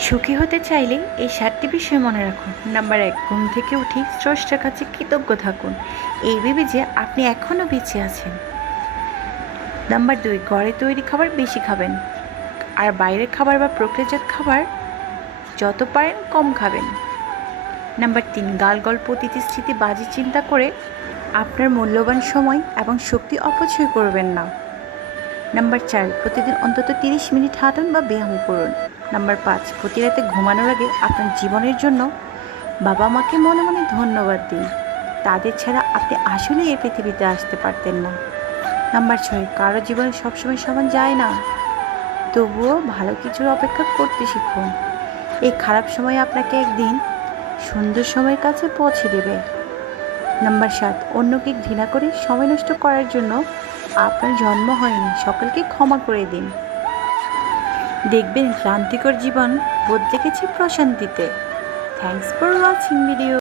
সুখী হতে চাইলে এই সাতটি বিষয় মনে রাখুন। নাম্বার এক, ঘুম থেকে উঠি স্রষ্টার কাছে কৃতজ্ঞ থাকুন। এই ভেবে যে আপনি এখনও বেঁচে আছেন। নাম্বার দুই, ঘরে তৈরি খাবার বেশি খাবেন। আর বাইরের খাবার বা প্রক্রিয়াজাত খাবার যত পারেন কম খাবেন। নাম্বার তিন, গাল গল্প স্মৃতি বাজে চিন্তা করে আপনার মূল্যবান সময় এবং শক্তি অপচয় করবেন না। নাম্বার চার, প্রতিদিন অন্তত তিরিশ মিনিট হাঁটুন বা ব্যায়াম করুন। নাম্বার পাঁচ, প্রতি রাতে ঘুমানোর আগে আপনার জীবনের জন্য বাবা মাকে মনে মনে ধন্যবাদ দিন। তাদের ছাড়া আপনি আসলেই এই পৃথিবীতে আসতে পারতেন না। নাম্বার ছয়, কারও জীবনে সবসময় সমান যায় না। তবুও ভালো কিছুর অপেক্ষা করতে শিখুন। এই খারাপ সময় আপনাকে একদিন সুন্দর সময়ের কাছে পৌঁছে দেবে। নাম্বার সাত, অন্যকে ঘৃণা করে সময় নষ্ট করার জন্য আপনার জন্ম হয়নি, সকলকে ক্ষমা করে দিন। দেখবেন ক্লান্তিকর জীবন বদলে গেছে প্রশান্তিতে। Thanks for watching video